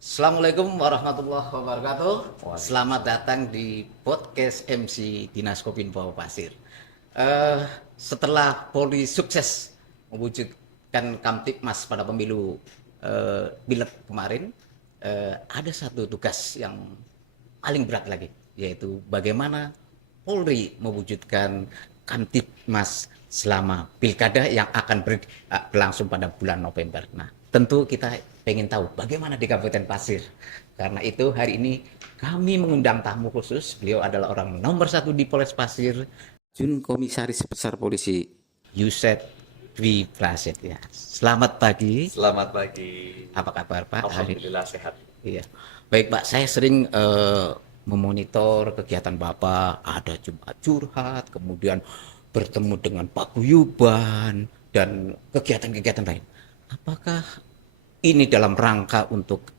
Assalamualaikum warahmatullahi wabarakatuh. Selamat Waalaikumsalam. datang di podcast MC Dinas Kominfo Pasir. Eh, Setelah Polri sukses mewujudkan Kamtibmas pada pemilu pileg kemarin, ada satu tugas yang paling berat lagi, yaitu bagaimana Polri mewujudkan Kamtibmas selama pilkada yang akan berlangsung pada bulan November. Nah, tentu kita pengen tahu bagaimana di Kabupaten Pasir. Karena itu hari ini kami mengundang tamu khusus. Beliau adalah orang nomor satu di Polres Pasir, Jun Komisaris Besar Polisi Yusef Dwi Prasetya. Selamat pagi. Selamat pagi. Apa kabar Pak? Alhamdulillah sehat. Iya. Baik Pak, saya sering memonitor kegiatan Bapak, ada Jumat curhat, kemudian bertemu dengan Pak Guyuban, dan kegiatan-kegiatan lain. Apakah ini dalam rangka untuk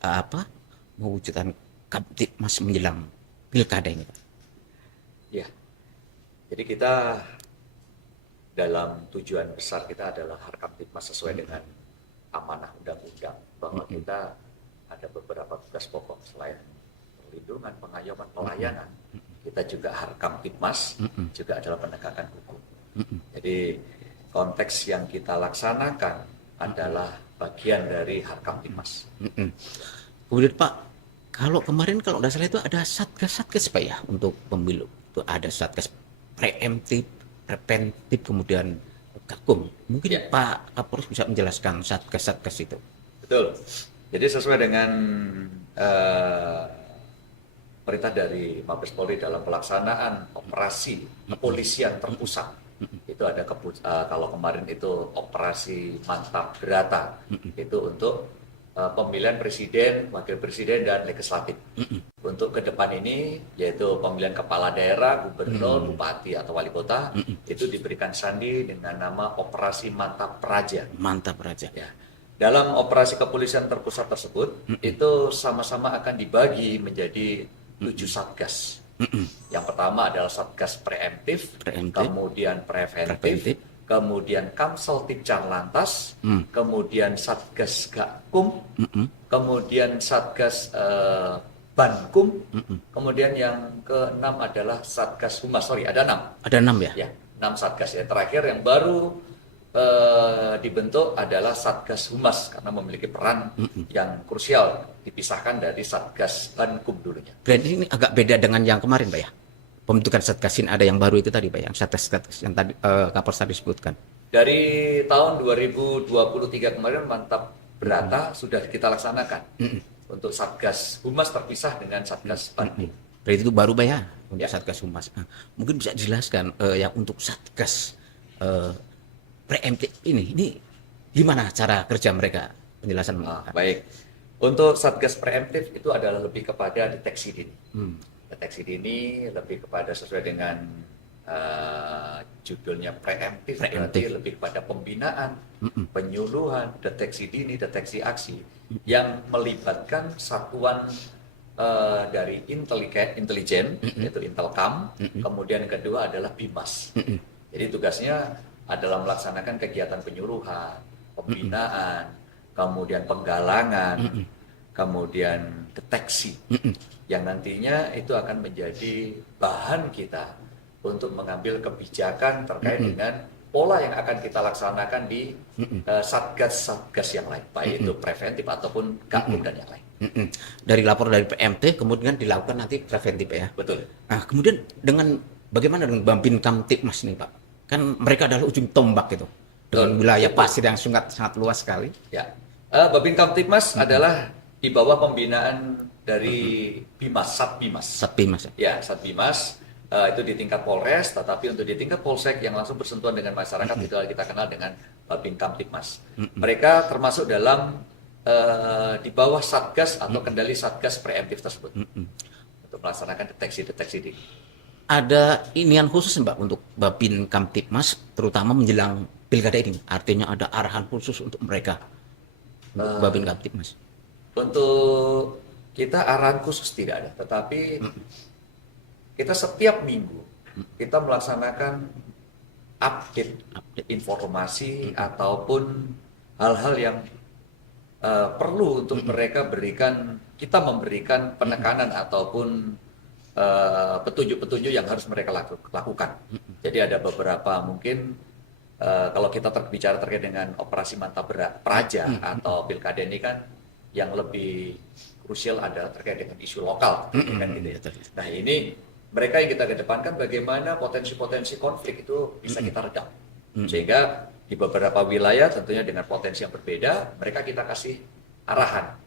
mewujudkan Kamtibmas menjelang pilkada ini Pak? Ya, jadi kita dalam tujuan besar kita adalah Harkamtibmas sesuai dengan amanah undang-undang bahwa kita ada beberapa tugas pokok selain perlindungan, pengayoman, pelayanan. Kita juga Harkamtibmas juga adalah penegakan hukum. Jadi konteks yang kita laksanakan adalah bagian dari Harkamtibmas. Kemudian Pak, kalau kemarin kalau nggak salah itu ada satgas-satgas Pak ya untuk pemilu. Itu ada satgas preemptif, preventif, kemudian gakum. Mungkin Ya, Pak Kapolres bisa menjelaskan satgas-satgas itu. betul. Jadi sesuai dengan eh, perintah dari Mabes Polri dalam pelaksanaan operasi kepolisian terpusat, itu ada kalau kemarin itu operasi Mantap Berata, itu untuk pemilihan presiden, wakil presiden dan legislatif. Untuk ke depan ini yaitu pemilihan kepala daerah, gubernur, bupati atau wali kota, itu diberikan sandi dengan nama operasi Mantap Praja. Mantap Raja. Ya. Dalam operasi kepolisian terpusat tersebut, itu sama-sama akan dibagi menjadi 7 satgas. Yang pertama adalah satgas preemptif, Preemptif, kemudian preventif, preventif, kemudian Kamsel Tipcar Lantas, kemudian satgas Gakum, kemudian satgas Bankum, kemudian yang keenam adalah satgas Humas. Sorry, ada 6. ada 6 ya? Ya, 6 satgas ya. Terakhir yang baru dibentuk adalah Satgas Humas karena memiliki peran yang krusial dipisahkan dari Satgas Bankum dulunya. Berarti ini agak beda dengan yang kemarin Pak ya? Pembentukan satgasin ada yang baru itu tadi Pak, yang satgas yang tadi Kapolres tadi sebutkan. Dari tahun 2023 kemarin Mantap Berata sudah kita laksanakan untuk Satgas Humas terpisah dengan Satgas Bankum. Berarti itu baru Pak ya untuk Ya. satgas humas. Nah, mungkin bisa dijelaskan yang untuk satgas eh, preemptif ini gimana cara kerja mereka? Penjelasan. Baik. Untuk Satgas Preemptif itu adalah lebih kepada deteksi dini. Deteksi dini lebih kepada sesuai dengan judulnya preemptif, berarti Preemptif. lebih kepada pembinaan, penyuluhan, deteksi dini, deteksi aksi yang melibatkan satuan dari intelijen, yaitu Intelkam, kemudian kedua adalah Bimas. Jadi tugasnya adalah melaksanakan kegiatan penyuluhan, pembinaan, kemudian penggalangan, kemudian deteksi, yang nantinya itu akan menjadi bahan kita untuk mengambil kebijakan terkait dengan pola yang akan kita laksanakan di satgas-satgas yang lain, baik itu preventif ataupun gakum dan yang lain. Dari lapor dari PMT kemudian dilakukan nanti preventif ya. Betul. Nah, kemudian dengan bagaimana dengan Bambin Kamtibmas nih Pak? Kan mereka adalah ujung tombak itu dengan Betul. wilayah Betul. pasir yang sangat luas sekali. Ya, Babin Kamtibmas adalah di bawah pembinaan dari Bimas, Satbimas. Satbimas ya. Ya, Satbimas itu di tingkat Polres, tetapi untuk di tingkat Polsek yang langsung bersentuhan dengan masyarakat itu kita kenal dengan Babin Kamtibmas. Mereka termasuk dalam di bawah Satgas atau kendali Satgas Preemptif tersebut untuk melaksanakan deteksi-deteksi dini. Ada inian khusus Mbak untuk Babin Kamtibmas terutama menjelang pilkada ini. Artinya ada arahan khusus untuk mereka untuk Babin Kamtibmas. Untuk kita arahan khusus tidak ada, tetapi kita setiap minggu kita melaksanakan update informasi ataupun hal-hal yang perlu untuk mereka kita memberikan penekanan ataupun petunjuk-petunjuk yang harus mereka lakukan. Jadi ada beberapa mungkin kalau kita bicara terkait dengan operasi mantap praja atau pilkada ini kan yang lebih krusial adalah terkait dengan isu lokal, kan gitu ya. Nah ini mereka yang kita kedepankan bagaimana potensi-potensi konflik itu bisa kita redam, sehingga di beberapa wilayah tentunya dengan potensi yang berbeda, mereka kita kasih arahan.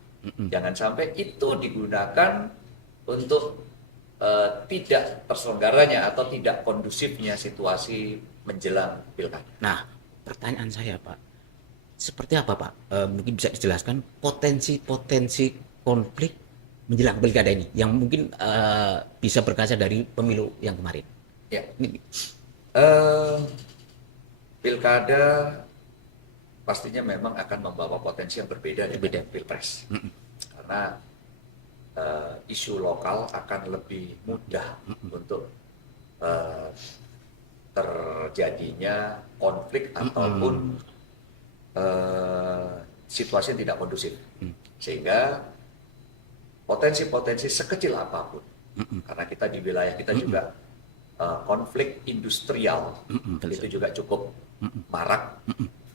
Jangan sampai itu digunakan untuk tidak terselenggaranya atau tidak kondusifnya situasi menjelang pilkada. Nah, pertanyaan saya Pak, seperti apa Pak? Mungkin bisa dijelaskan potensi-potensi konflik menjelang pilkada ini yang mungkin bisa berkaca dari pemilu yang kemarin. Ya, Ini, pilkada pastinya memang akan membawa potensi yang berbeda dengan pilpres, karena isu lokal akan lebih mudah untuk terjadinya konflik ataupun situasi yang tidak kondusif, sehingga potensi-potensi sekecil apapun, karena kita di wilayah kita juga konflik industrial itu juga cukup marak,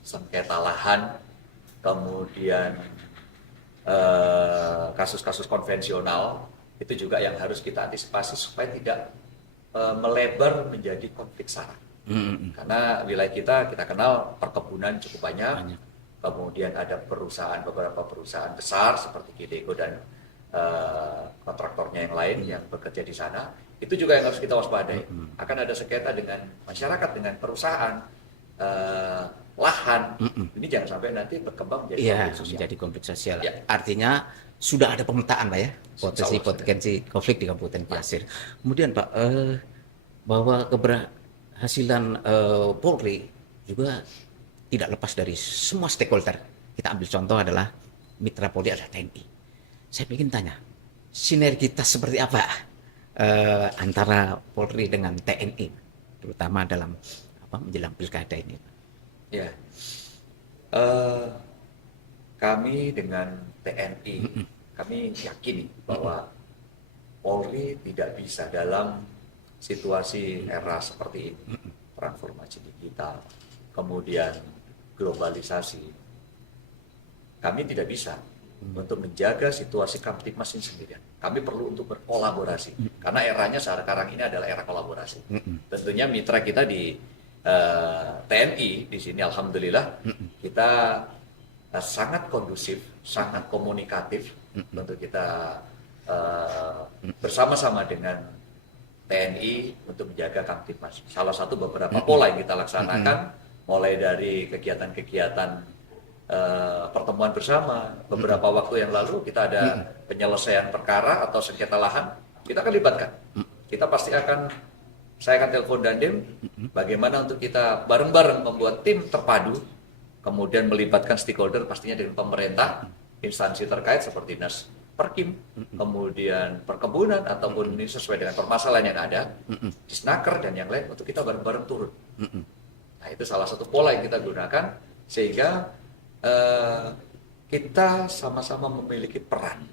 sengketa lahan, kemudian kasus-kasus konvensional itu juga yang harus kita antisipasi supaya tidak melebar menjadi konflik sarah. Karena wilayah kita kenal perkebunan cukup banyak, kemudian ada beberapa perusahaan besar seperti Kideko dan kontraktornya yang lain yang bekerja di sana, itu juga yang harus kita waspadai. Akan ada sengketa dengan masyarakat, dengan perusahaan, lahan, ini jangan sampai nanti berkembang menjadi konflik sosial. Menjadi konflik sosial. Ya. Artinya sudah ada pemetaan Pak ya, potensi konflik di Kabupaten Pasir. Kemudian Pak, bahwa keberhasilan Polri juga tidak lepas dari semua stakeholder. Kita ambil contoh adalah mitra Polri adalah TNI. Saya ingin tanya, sinergitas seperti apa antara Polri dengan TNI, terutama dalam menjelang pilkada ini? Ya, kami dengan TNI, kami yakin bahwa Polri tidak bisa dalam situasi era seperti ini, transformasi digital, kemudian globalisasi, kami tidak bisa untuk menjaga situasi Kamtipmas ini sendirian. Kami perlu untuk berkolaborasi, karena eranya sekarang ini adalah era kolaborasi. Tentunya mitra kita di TNI di sini, alhamdulillah kita sangat kondusif, sangat komunikatif untuk kita bersama-sama dengan TNI untuk menjaga Kamtipmas. Salah satu beberapa pola yang kita laksanakan, mulai dari kegiatan-kegiatan pertemuan bersama. Beberapa waktu yang lalu kita ada penyelesaian perkara atau sengketa lahan, kita akan libatkan. Saya akan telepon Dandim, bagaimana untuk kita bareng-bareng membuat tim terpadu, kemudian melibatkan stakeholder pastinya dengan pemerintah, instansi terkait seperti Dinas Perkim, kemudian perkebunan ataupun ini sesuai dengan permasalahan yang ada, Disnaker dan yang lain, untuk kita bareng-bareng turun. Nah itu salah satu pola yang kita gunakan sehingga kita sama-sama memiliki peran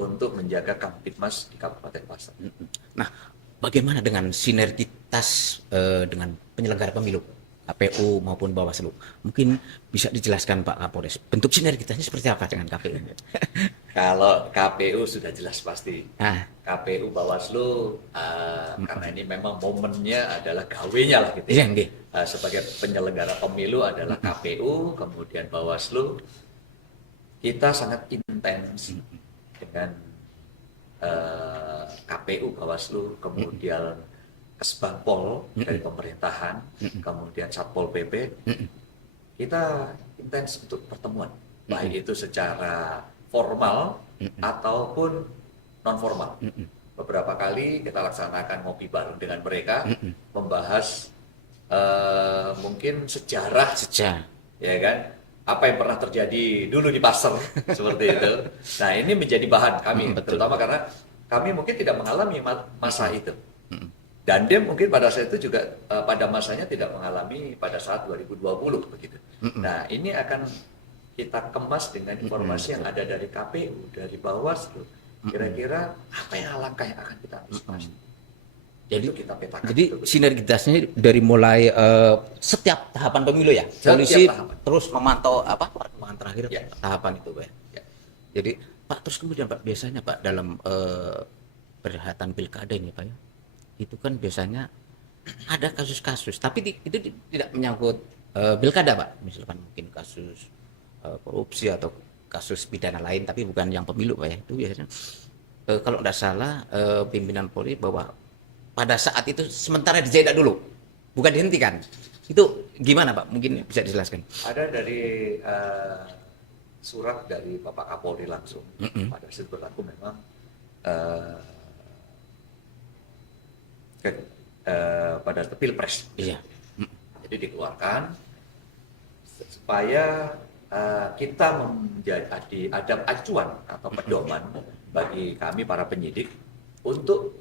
untuk menjaga Kamtipmas di Kabupaten Pasir. Nah, bagaimana dengan sinergitas dengan penyelenggara pemilu, KPU maupun Bawaslu? Mungkin bisa dijelaskan Pak Kapolres, bentuk sinergitasnya seperti apa dengan KPU? Kalau KPU sudah jelas pasti. KPU, Bawaslu, karena ini memang momennya adalah gawe-nya lah gitu ya. Sebagai penyelenggara pemilu adalah KPU, kemudian Bawaslu. Kita sangat intens dengan KPU, Bawaslu, kemudian Kesbangpol dari pemerintahan, kemudian Satpol PP, kita intens untuk pertemuan, baik itu secara formal ataupun non formal. Beberapa kali kita laksanakan ngopi bareng dengan mereka, membahas mungkin sejarah, ya kan, apa yang pernah terjadi dulu di pasar seperti itu. Nah ini menjadi bahan kami, terutama karena kami mungkin tidak mengalami masa itu. Dan dia mungkin pada saat itu juga pada masanya tidak mengalami pada saat 2020 begitu. Nah ini akan kita kemas dengan informasi yang ada dari KPU, dari Bawaslu. Kira-kira apa yang langkah yang akan kita antisipasi? Jadi Itu kita petakan. Jadi sinergitasnya dari mulai setiap tahapan pemilu ya. Setiap Polisi tahapan. terus memantau apa perkembangan terakhir Ya. tahapan itu, Pak. Ya. Jadi Pak, terus kemudian Pak, biasanya Pak dalam perhelatan pilkada ini Pak ya, itu kan biasanya ada kasus-kasus, tapi itu tidak menyangkut pilkada Pak. Misalkan mungkin kasus korupsi atau kasus pidana lain, tapi bukan yang pemilu Pak ya. Itu biasanya kalau tidak salah pimpinan Polri bahwa pada saat itu sementara dijeda dulu, bukan dihentikan. Itu gimana Pak? Mungkin bisa dijelaskan. Ada dari surat dari Bapak Kapolri langsung. Pada saat berlaku memang pada Pilpres. Iya. Jadi dikeluarkan supaya kita menjadi ada acuan atau pedoman bagi kami para penyidik untuk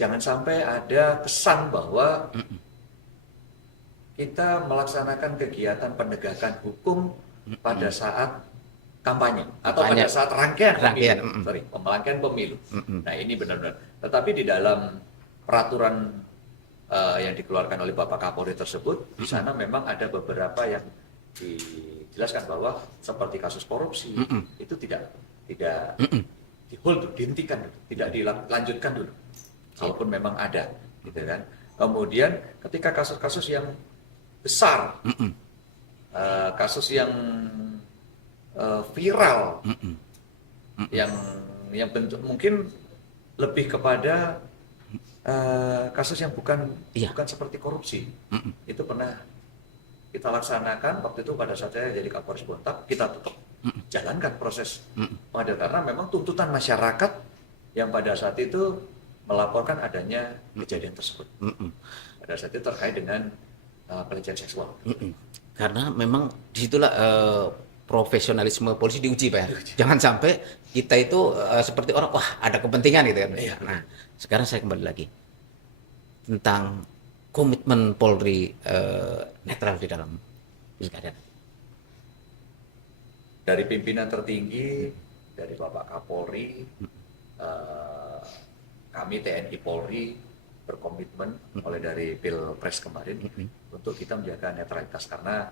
jangan sampai ada kesan bahwa kita melaksanakan kegiatan penegakan hukum pada saat kampanye atau pada saat rangkaian pemilu. Rangkaian pemilu. Nah, ini benar-benar. Tetapi di dalam peraturan yang dikeluarkan oleh Bapak Kapolri tersebut, di sana memang ada beberapa yang dijelaskan bahwa seperti kasus korupsi itu tidak di-hold, dihentikan dulu, tidak dilanjutkan dulu. Kalaupun memang ada, gitu kan. Kemudian ketika kasus-kasus yang besar, kasus yang viral, yang bentuk mungkin lebih kepada kasus yang bukan seperti korupsi, itu pernah kita laksanakan waktu itu pada saat saya jadi Kapolres Bontang, kita tetap jalankan proses pengadilan karena memang tuntutan masyarakat yang pada saat itu melaporkan adanya kejadian tersebut. Pada saat itu terkait dengan pelecehan seksual. Karena memang disitulah profesionalisme polisi diuji Pak ya. Jangan sampai kita itu seperti orang wah ada kepentingan gitu kan. Iya. Nah, sekarang saya kembali lagi tentang komitmen Polri netral di dalam pilkada. Dari pimpinan tertinggi, dari Bapak Kapolri, kami TNI Polri berkomitmen mulai dari Pilpres kemarin untuk kita menjaga netralitas karena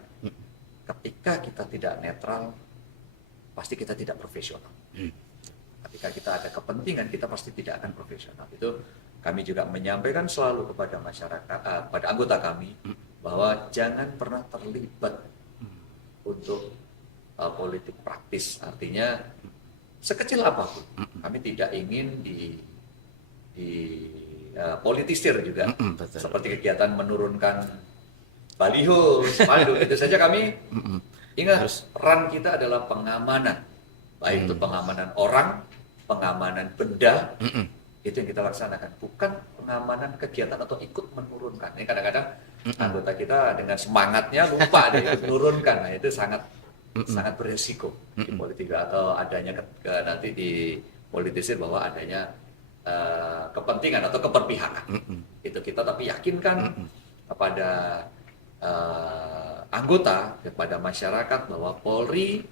ketika kita tidak netral pasti kita tidak profesional. Ketika kita ada kepentingan kita pasti tidak akan profesional. Itu kami juga menyampaikan selalu kepada masyarakat, pada anggota kami bahwa jangan pernah terlibat untuk politik praktis. Artinya sekecil apapun kami tidak ingin politisir juga. Seperti kegiatan menurunkan baliho, spanduk, itu saja kami ingat peran kita adalah pengamanan, baik itu pengamanan orang, pengamanan benda, itu yang kita laksanakan, bukan pengamanan kegiatan atau ikut menurunkan. Ini kadang-kadang anggota kita dengan semangatnya lupa dia menurunkan, nah itu sangat beresiko di politik atau adanya nanti di politisir bahwa adanya kepentingan atau keberpihakan. Itu kita tapi yakinkan kepada anggota, kepada masyarakat bahwa Polri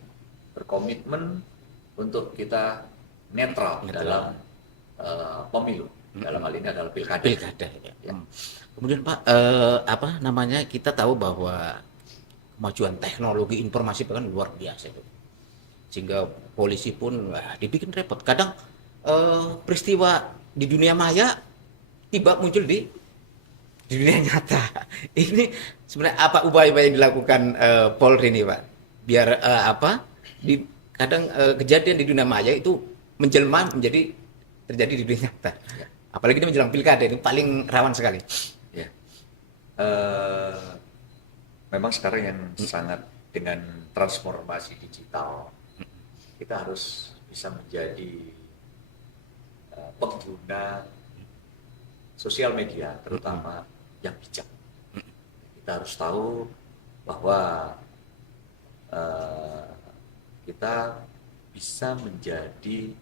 berkomitmen untuk kita netral. Dalam pemilu. Dalam hal ini adalah pilkada. Ya. Kemudian Pak, kita tahu bahwa kemajuan teknologi informasi kan luar biasa itu. Sehingga polisi pun dibikin repot. Kadang peristiwa di dunia maya tiba muncul di dunia nyata. Ini sebenarnya apa upaya-upaya yang dilakukan Polri ini Pak? Biar kadang kejadian di dunia maya itu menjelma menjadi terjadi di dunia nyata. Ya. Apalagi ini menjelang pilkada itu paling rawan sekali. Ya. Memang sekarang yang sangat dengan transformasi digital, kita harus bisa menjadi pengguna sosial media, terutama yang bijak. Kita harus tahu bahwa kita bisa menjadi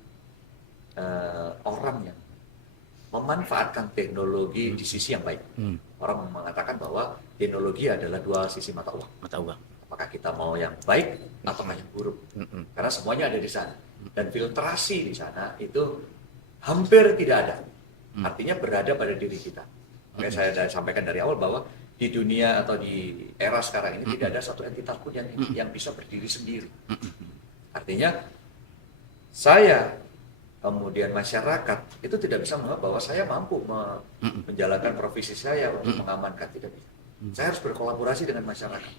orang yang memanfaatkan teknologi di sisi yang baik. Orang mengatakan bahwa teknologi adalah dua sisi mata uang. apakah kita mau yang baik atau yang buruk. Karena semuanya ada di sana. Dan filtrasi di sana itu hampir tidak ada. Artinya berada pada diri kita. Makanya saya sudah sampaikan dari awal bahwa di dunia atau di era sekarang ini tidak ada satu entitas pun yang bisa berdiri sendiri. Artinya saya, kemudian masyarakat itu tidak bisa menganggap bahwa saya mampu menjalankan profesi saya untuk mengamankan, tidak bisa. Saya harus berkolaborasi dengan masyarakat.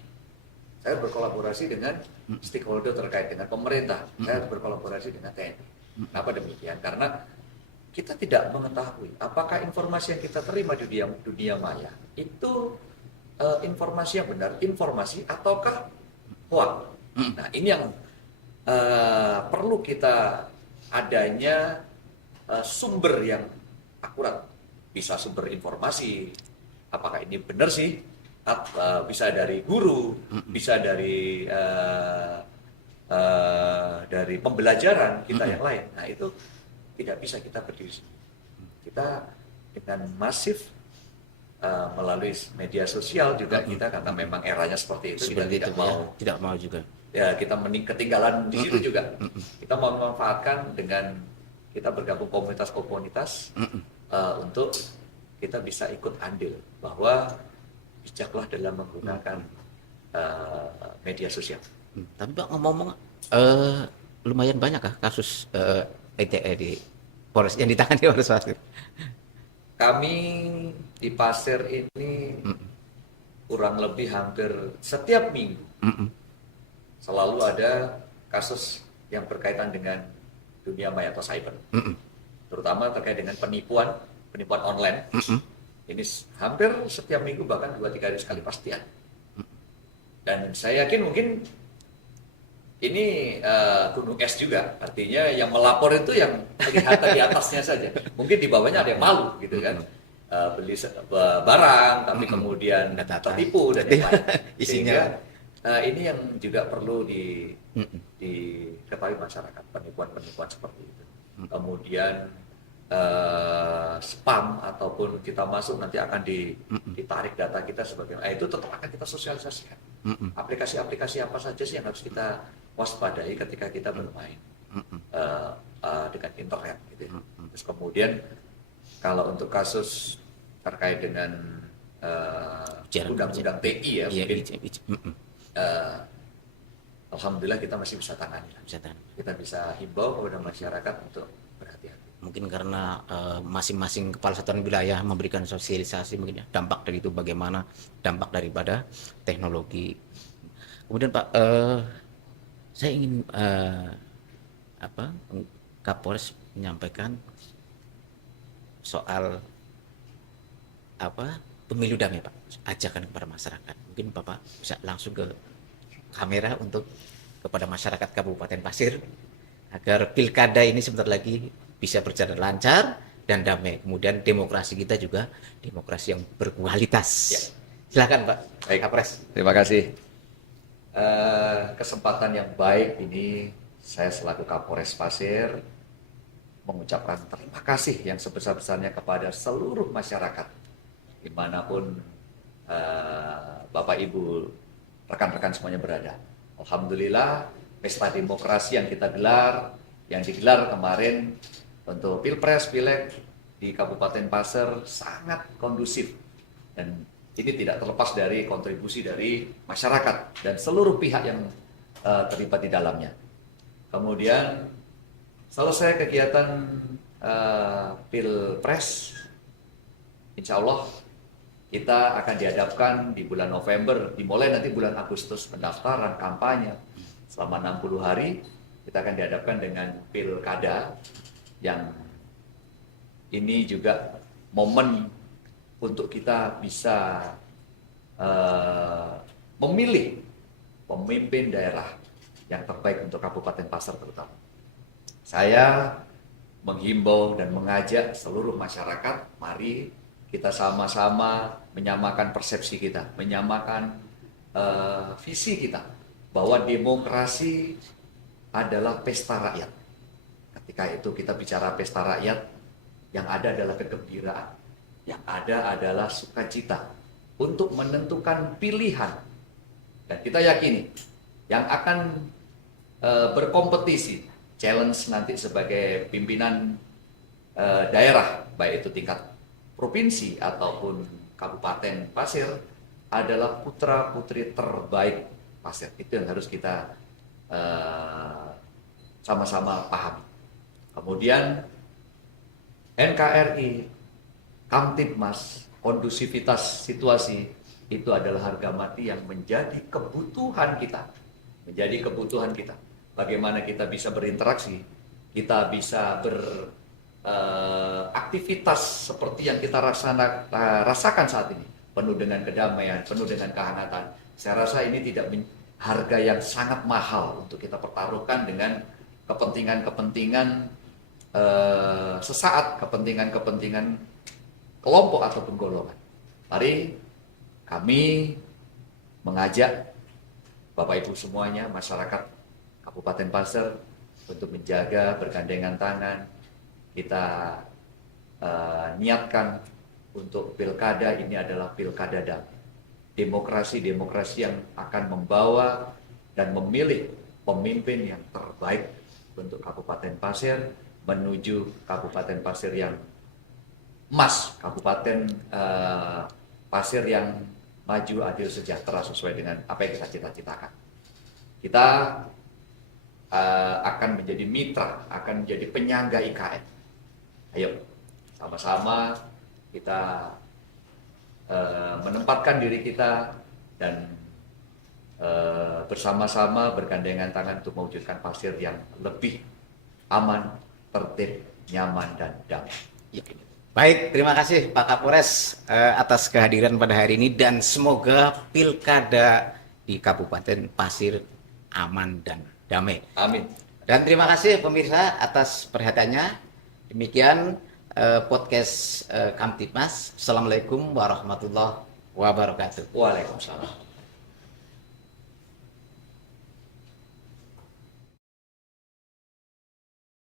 Saya harus berkolaborasi dengan stakeholder terkait dengan pemerintah. Saya harus berkolaborasi dengan TNI. Kenapa demikian? Karena kita tidak mengetahui apakah informasi yang kita terima di dunia maya itu informasi yang benar, informasi ataukah hoax. Nah, ini yang perlu kita adanya sumber yang akurat. Bisa sumber informasi, apakah ini benar sih? Bisa dari guru, bisa dari pembelajaran kita yang lain. Nah, itu tidak bisa kita berdiri sendiri. Kita dengan masif melalui media sosial juga kita, karena memang eranya seperti itu, Seperti kita itu, tidak mau juga. Ya, kita ketinggalan di situ juga. Kita mau memanfaatkan dengan kita bergabung komunitas-komunitas untuk kita bisa ikut andil bahwa bijaklah dalam menggunakan media sosial. Tapi Pak, ngomong-ngomong, lumayan banyak kah kasus ETE di Polres yang ditangani Polres Pasir? Kami di Pasir ini kurang lebih hampir setiap minggu selalu ada kasus yang berkaitan dengan dunia maya atau cyber, terutama terkait dengan penipuan online. Ini hampir setiap minggu, bahkan 2-3 hari sekali pasti ada. Dan saya yakin mungkin ini gunung es juga, artinya yang melapor itu yang kelihatan di atasnya saja. Mungkin di bawahnya ada yang malu gitu kan, beli barang tapi kemudian tertipu dan yang lain. Sehingga ini yang juga perlu diketahui masyarakat, penipuan-penipuan seperti itu. Kemudian spam ataupun kita masuk nanti akan ditarik data kita sebagai, itu tetap akan kita sosialisasikan. Aplikasi-aplikasi apa saja sih yang harus kita waspadai ketika kita bermain dengan internet gitu ya. Terus kemudian kalau untuk kasus terkait dengan undang-undang TI ya, mungkin alhamdulillah kita masih bisa tangani. Kita bisa himbau kepada masyarakat untuk berhati-hati. Mungkin karena masing-masing kepala satuan wilayah memberikan sosialisasi, mungkin ya, dampak dari itu bagaimana, dampak daripada teknologi. Kemudian Pak, saya ingin Kapolres menyampaikan soal pemilu damai Pak, ajakan kepada masyarakat. Mungkin Bapak bisa langsung ke kamera untuk kepada masyarakat Kabupaten Pasir agar pilkada ini sebentar lagi bisa berjalan lancar dan damai. Kemudian demokrasi kita juga demokrasi yang berkualitas. Ya. Silakan Pak. Baik, Kapolres. Terima kasih. Kesempatan yang baik ini saya selaku Kapolres Pasir mengucapkan terima kasih yang sebesar-besarnya kepada seluruh masyarakat dimanapun Bapak Ibu, rekan-rekan semuanya berada. Alhamdulillah pesta demokrasi yang kita gelar, yang digelar kemarin untuk Pilpres, Pileg di Kabupaten Pasir sangat kondusif, dan ini tidak terlepas dari kontribusi dari masyarakat dan seluruh pihak yang terlibat di dalamnya. Kemudian selesai kegiatan Pilpres, insya Allah kita akan dihadapkan di bulan November, dimulai nanti bulan Agustus pendaftaran kampanye selama 60 hari, kita akan dihadapkan dengan pilkada yang ini juga momen untuk kita bisa memilih pemimpin daerah yang terbaik untuk Kabupaten Pasir terutama. Saya menghimbau dan mengajak seluruh masyarakat, mari kita sama-sama menyamakan persepsi kita, menyamakan visi kita, bahwa demokrasi adalah pesta rakyat. Ketika itu kita bicara pesta rakyat, yang ada adalah kegembiraan, yang ada adalah sukacita untuk menentukan pilihan Dan kita yakini yang akan berkompetisi, challenge nanti sebagai pimpinan daerah, baik itu tingkat provinsi ataupun Kabupaten Pasir, adalah putra-putri terbaik Pasir. Itu yang harus kita sama-sama pahami. Kemudian NKRI, Kamtipmas, kondusivitas situasi, itu adalah harga mati yang menjadi kebutuhan kita. Menjadi kebutuhan kita. Bagaimana kita bisa berinteraksi, kita bisa beraktivitas seperti yang kita rasakan saat ini. Penuh dengan kedamaian, penuh dengan kehangatan. Saya rasa ini tidak harga yang sangat mahal untuk kita pertaruhkan dengan kepentingan-kepentingan sesaat, kepentingan-kepentingan kelompok ataupun golongan. Mari kami mengajak Bapak Ibu semuanya, masyarakat Kabupaten Pasir untuk menjaga bergandengan tangan. Kita niatkan untuk pilkada ini adalah pilkada damai. Demokrasi yang akan membawa dan memilih pemimpin yang terbaik untuk Kabupaten Pasir menuju Kabupaten Pasir yang emas, Kabupaten Pasir yang maju, adil, sejahtera sesuai dengan apa yang kita cita-citakan. Kita akan menjadi mitra, akan menjadi penyangga IKN. Ayo, sama-sama kita menempatkan diri kita dan bersama-sama bergandengan tangan untuk mewujudkan Pasir yang lebih aman, tertib, nyaman, dan damai. Baik, terima kasih Pak Kapolres atas kehadiran pada hari ini dan semoga pilkada di Kabupaten Pasir aman dan damai. Amin. Dan terima kasih pemirsa atas perhatiannya. Demikian podcast Kamtipmas. Assalamualaikum warahmatullahi wabarakatuh. Waalaikumsalam.